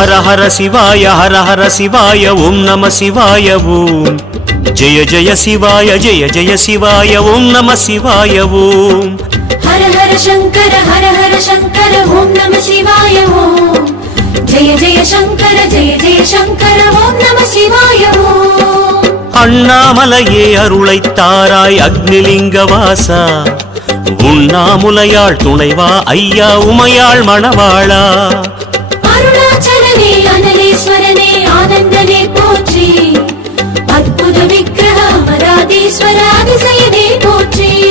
ஹர ஹர சிவாய ஹர ஹர சிவாய ஓம் நம சிவாய ஓம் ஜெய ஜெய சிவாய ஜெய ஜெய சிவாய ஓம் நம சிவாய ஓம் ஹர ஹர சங்கர ஓம் நம சிவாய ஓம் ஜெய ஜெய சங்கர ஓம் நம சிவாய ஓம் அண்ணாமலையே அருளைத்தாராய் அக்னிலிங்க வாசா உண்ணாமுலையாள் துணைவா ஐயா உமையாள் மணவாளா அருணாச்சலனே அனலேஸ்வரனே ஆனந்தனே போற்றி அற்புத விக்கிரக அமராதீஸ்வர அதிசய